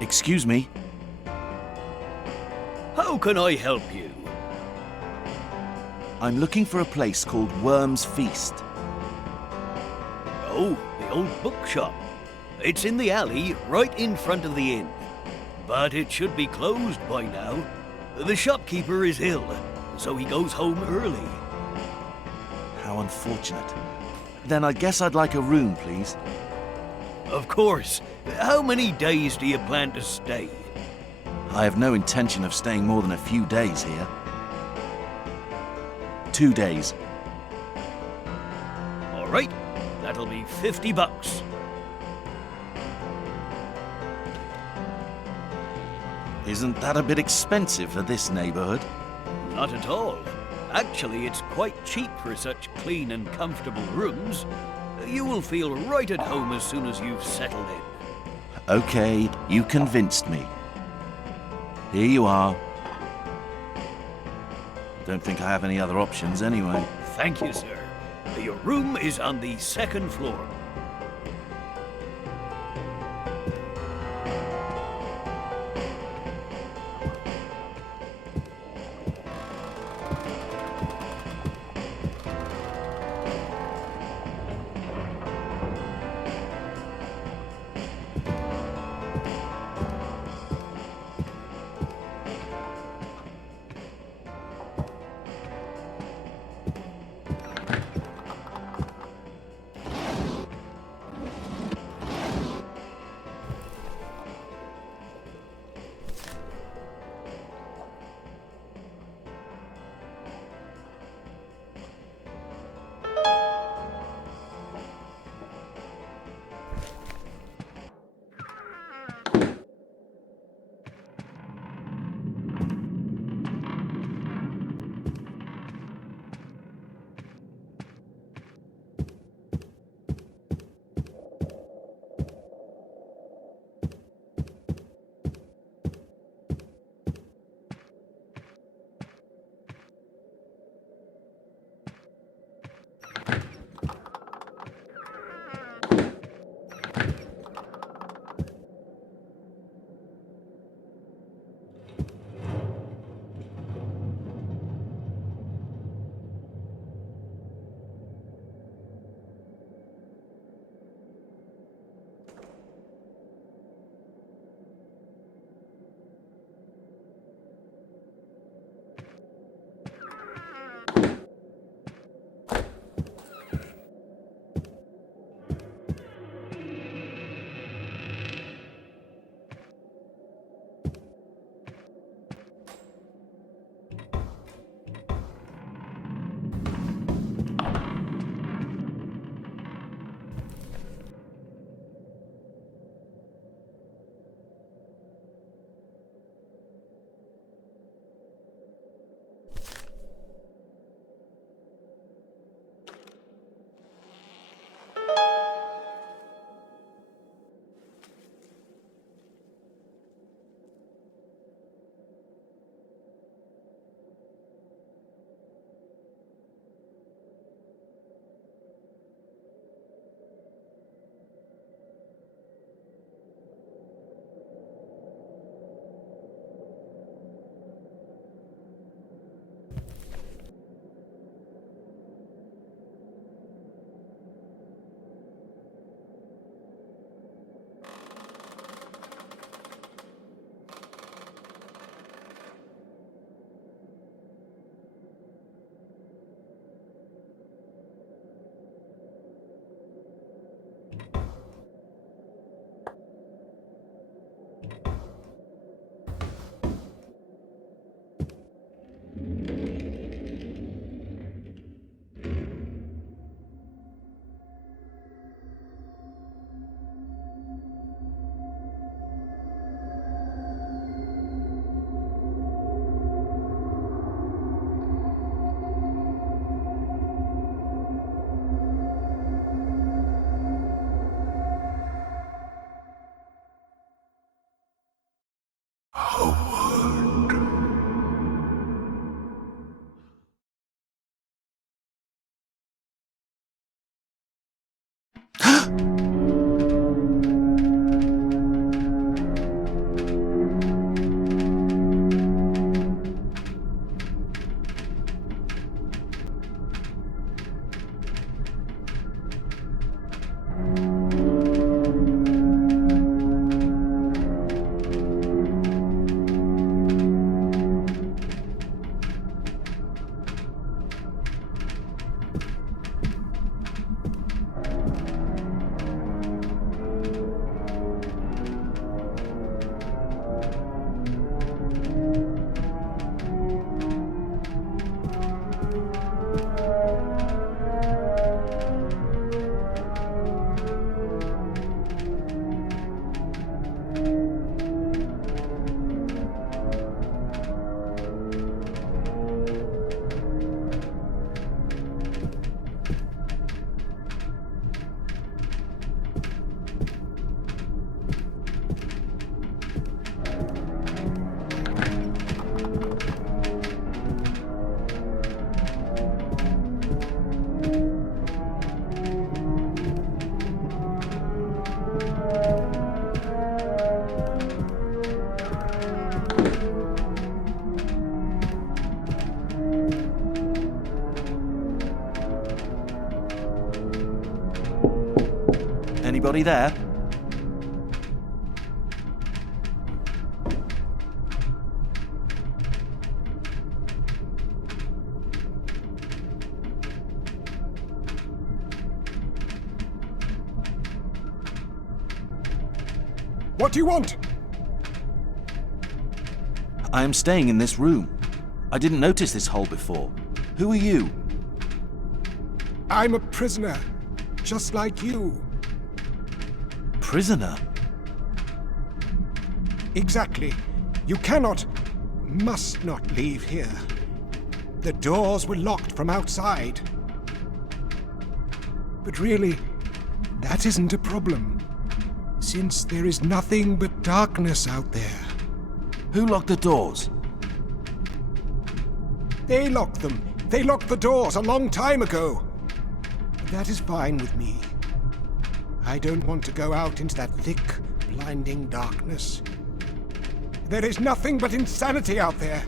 Excuse me. How can I help you? I'm looking for a place called Worm's Feast. Oh, the old bookshop. It's in the alley right in front of the inn. But it should be closed by now. The shopkeeper is ill, so he goes home early. How unfortunate. Then I guess I'd like a room, please. Of course. How many days do you plan to stay? I have no intention of staying more than a few days here. 2 days. All right, that'll be $50. Isn't that a bit expensive for this neighborhood? Not at all. Actually, it's quite cheap for such clean and comfortable rooms. You will feel right at home as soon as you've settled in. Okay, you convinced me. Here you are. Don't think I have any other options anyway. Thank you, sir. Your room is on the second floor. Anybody there? What do you want? I am staying in this room. I didn't notice this hole before. Who are you? I'm a prisoner, just like you. Prisoner? Exactly. You must not leave here. The doors were locked from outside. But really, that isn't a problem, since there is nothing but darkness out there. Who locked the doors? They locked them. They locked the doors a long time ago. That is fine with me. I don't want to go out into that thick, blinding darkness. There is nothing but insanity out there.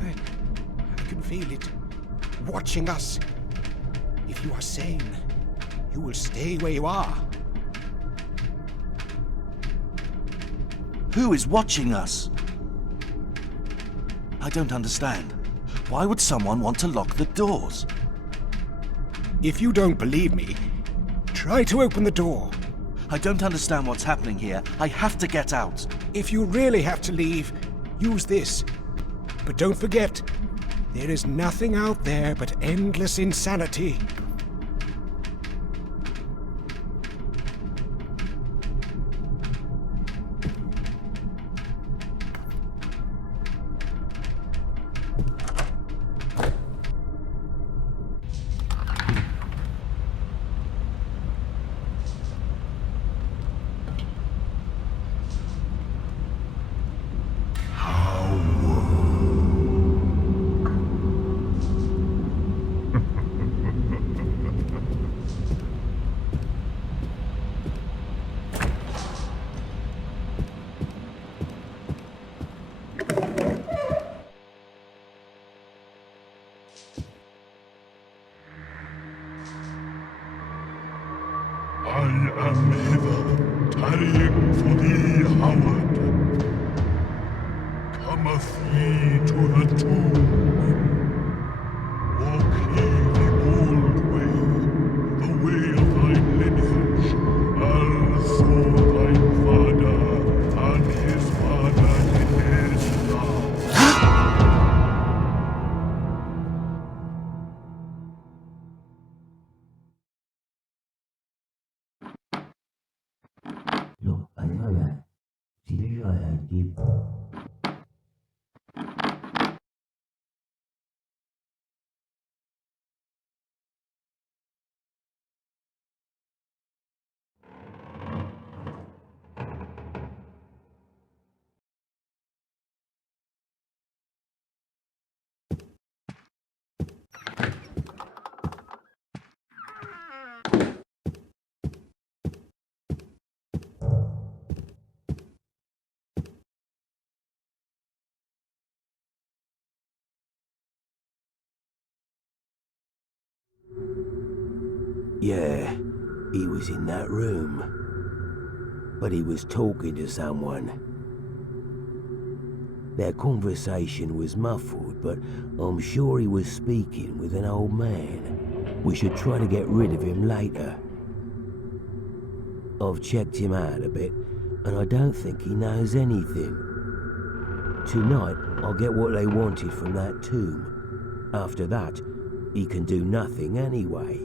I can feel it, watching us. If you are sane, you will stay where you are. Who is watching us? I don't understand. Why would someone want to lock the doors? If you don't believe me, try to open the door. I don't understand what's happening here. I have to get out. If you really have to leave, use this. But don't forget, there is nothing out there but endless insanity. I am hither, tarrying for thee, Howard. Cometh he to the tomb. Walk ye the old way, the way of thy lineage, also thy father and his father is thou. Look, I know that. See, I Yeah, he was in that room. But he was talking to someone. Their conversation was muffled, but I'm sure he was speaking with an old man. We should try to get rid of him later. I've checked him out a bit, and I don't think he knows anything. Tonight, I'll get what they wanted from that tomb. After that, he can do nothing anyway.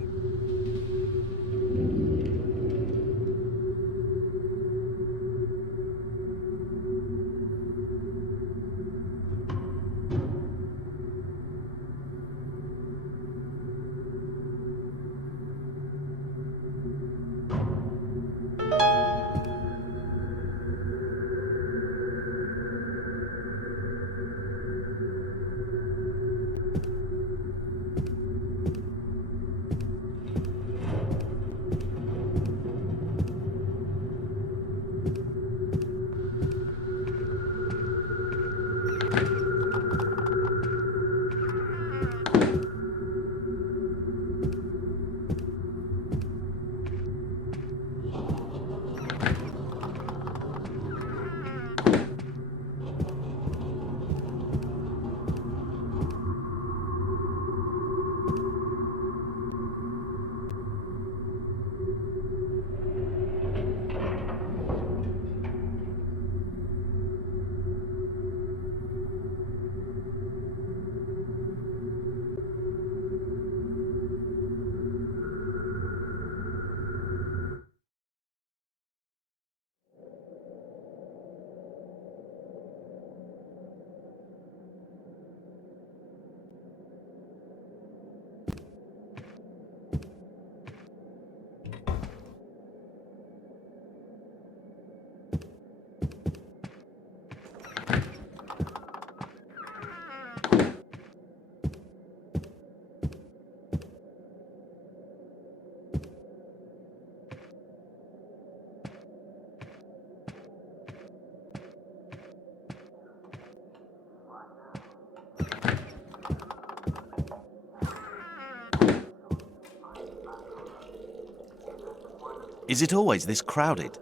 Is it always this crowded?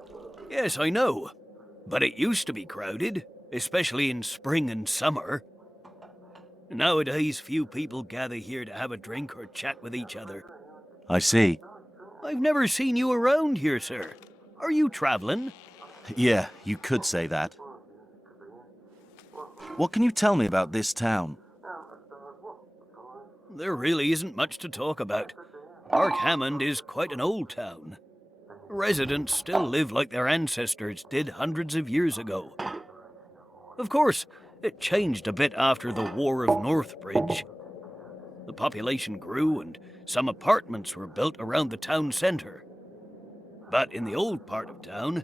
Yes, I know. But it used to be crowded, especially in spring and summer. Nowadays, few people gather here to have a drink or chat with each other. I see. I've never seen you around here, sir. Are you traveling? Yeah, you could say that. What can you tell me about this town? There really isn't much to talk about. Arkhamend is quite an old town. Residents still live like their ancestors did hundreds of years ago. Of course, it changed a bit after the War of Northbridge. The population grew and some apartments were built around the town centre. But in the old part of town,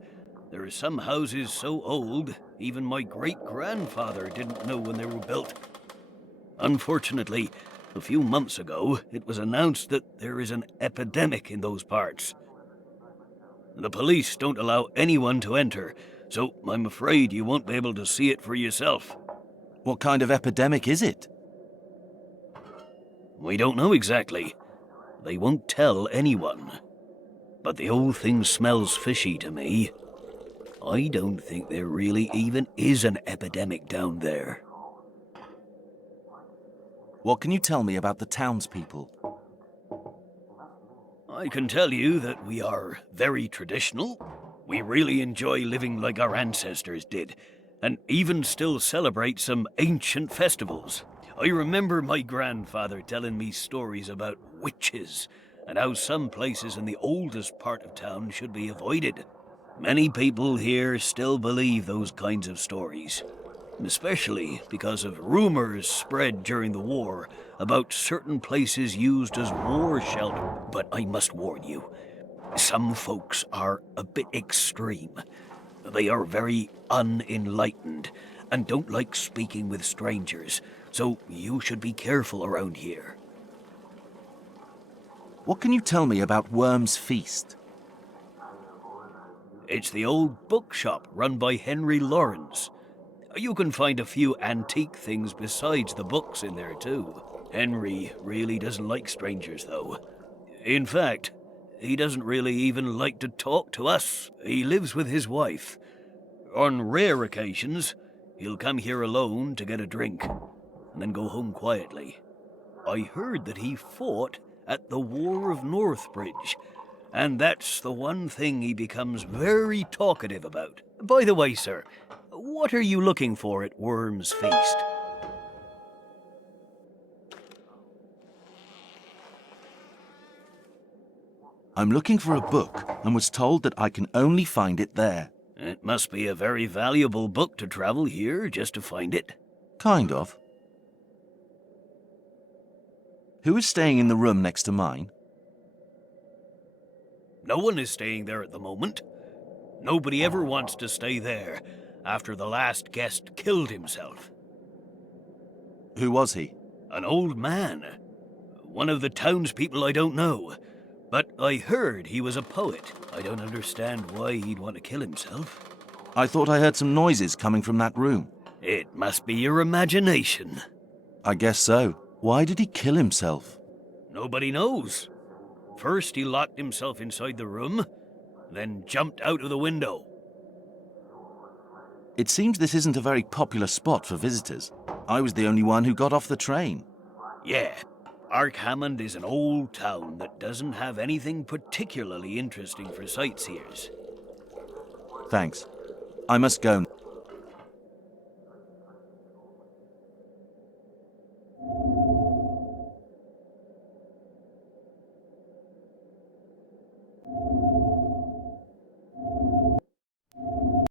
there are some houses so old, even my great-grandfather didn't know when they were built. Unfortunately, a few months ago, it was announced that there is an epidemic in those parts. The police don't allow anyone to enter, so I'm afraid you won't be able to see it for yourself. What kind of epidemic is it? We don't know exactly. They won't tell anyone. But the whole thing smells fishy to me. I don't think there really even is an epidemic down there. What can you tell me about the townspeople? I can tell you that we are very traditional. We really enjoy living like our ancestors did, and even still celebrate some ancient festivals. I remember my grandfather telling me stories about witches, and how some places in the oldest part of town should be avoided. Many people here still believe those kinds of stories, especially because of rumors spread during the war about certain places used as war shelter. But I must warn you, some folks are a bit extreme. They are very unenlightened and don't like speaking with strangers, so you should be careful around here. What can you tell me about Worm's Feast? It's the old bookshop run by Henry Lawrence. You can find a few antique things besides the books in there too. Henry really doesn't like strangers though. In fact, he doesn't really even like to talk to us. He lives with his wife. On rare occasions, he'll come here alone to get a drink, and then go home quietly. I heard that he fought at the War of Northbridge, and that's the one thing he becomes very talkative about. By the way, sir, what are you looking for at Worm's Feast? I'm looking for a book and was told that I can only find it there. It must be a very valuable book to travel here just to find it. Kind of. Who is staying in the room next to mine? No one is staying there at the moment. Nobody ever wants to stay there after the last guest killed himself. Who was he? An old man. One of the townspeople I don't know. But I heard he was a poet. I don't understand why he'd want to kill himself. I thought I heard some noises coming from that room. It must be your imagination. I guess so. Why did he kill himself? Nobody knows. First he locked himself inside the room, then jumped out of the window. It seems this isn't a very popular spot for visitors. I was the only one who got off the train. Yeah, Arkhamend is an old town that doesn't have anything particularly interesting for sightseers. Thanks. I must go.